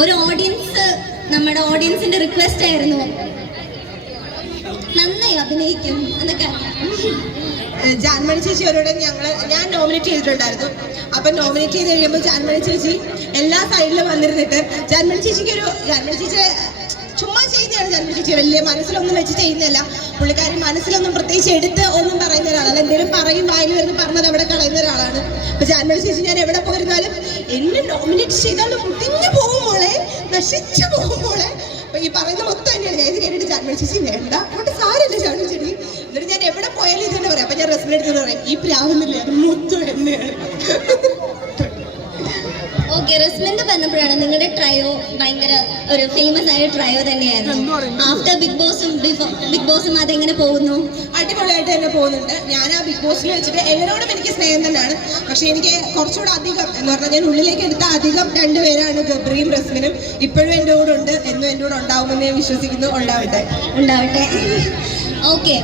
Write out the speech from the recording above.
ഒരു ഓഡിയൻസ് നമ്മുടെ ഓഡിയൻസിന്റെ റിക്വസ്റ്റ് ആയിരുന്നു. നന്നായി അഭിനയിക്കും എന്നൊക്കെ. ജാൻമണി ചേച്ചി അവരോട് ഞങ്ങൾ ഞാൻ നോമിനേറ്റ് ചെയ്തിട്ടുണ്ടായിരുന്നു. അപ്പൊ നോമിനേറ്റ് ചെയ്ത് കഴിയുമ്പോൾ ജാൻമണി ചേച്ചി എല്ലാ സൈഡിലും വന്നിരുന്നിട്ട് ജാൻമണി ചേച്ചിക്ക് ഒരു ജാൻമണി ചേച്ചി ചുമ്മാ ചെയ്യുന്നതാണ് ജാൻമണി ചേച്ചി. വലിയ മനസ്സിലൊന്നും വെച്ച് ചെയ്യുന്നില്ല പുള്ളിക്കാരി മനസ്സിലൊന്നും പ്രത്യേകിച്ച് എടുത്ത് ഒന്നും പറയുന്ന ഒരാളല്ല എന്തെങ്കിലും പറയും വായിൽ വരുന്ന പറഞ്ഞത് അവിടെ കളയുന്ന ഒരാളാണ്. അപ്പൊ ജാൻമണി ചേച്ചി ഞാൻ എവിടെ പോയിരുന്നാലും എന്നെ നോമിനേറ്റ് ചെയ്താലും മോളെ നശിച്ചു പോകും മോളെ അപ്പൊ ഈ പറയുന്ന മൊത്തം തന്നെയാണ് ഞാൻ ഇത് കേട്ടിട്ട് ജാൻമണി ചേച്ചി വേണ്ട. അങ്ങോട്ട് സാരമില്ല ജാൻമണി ചേച്ചി എന്നിട്ട് ഞാൻ എവിടെ പോയാലും ഇത് തന്നെ പറയാം. അപ്പൊ ഞാൻ റെസ്പെക്ട് എടുത്തു പറയാം ഈ പ്രാവുന്നില്ലേ? അത് മൊത്തം എന്നെയാണ് ഓക്കെ റസ്മിന്റെ വന്നപ്പോഴാണ് നിങ്ങളുടെ ട്രയോ ഭയങ്കര ഒരു ഫേമസ് ആയ ട്രയോ തന്നെയായിരുന്നു. ആഫ്റ്റർ ബിഗ് ബോസും ബിഗ് ബോസും അതെങ്ങനെ പോകുന്നു? അടിപൊളിയായിട്ട് തന്നെ പോകുന്നുണ്ട്. ഞാൻ ആ ബിഗ് ബോസിൽ വെച്ചിട്ട് എല്ലാവരോടും എനിക്ക് സ്നേഹം തന്നെയാണ്. പക്ഷെ എനിക്ക് കുറച്ചുകൂടെ അധികം എന്ന് പറഞ്ഞാൽ ഞാൻ ഉള്ളിലേക്ക് എടുത്ത അധികം രണ്ടുപേരാണ് ഗബ്രിയും റസ്മിനും. ഇപ്പോഴും എന്റെ കൂടെ ഉണ്ട്. എന്നും എന്റെ കൂടെ ഉണ്ടാവുമെന്ന് ഞാൻ വിശ്വസിക്കുന്നു. ഉണ്ടാവട്ടെ. ഉണ്ടാവട്ടെ. ഓക്കെ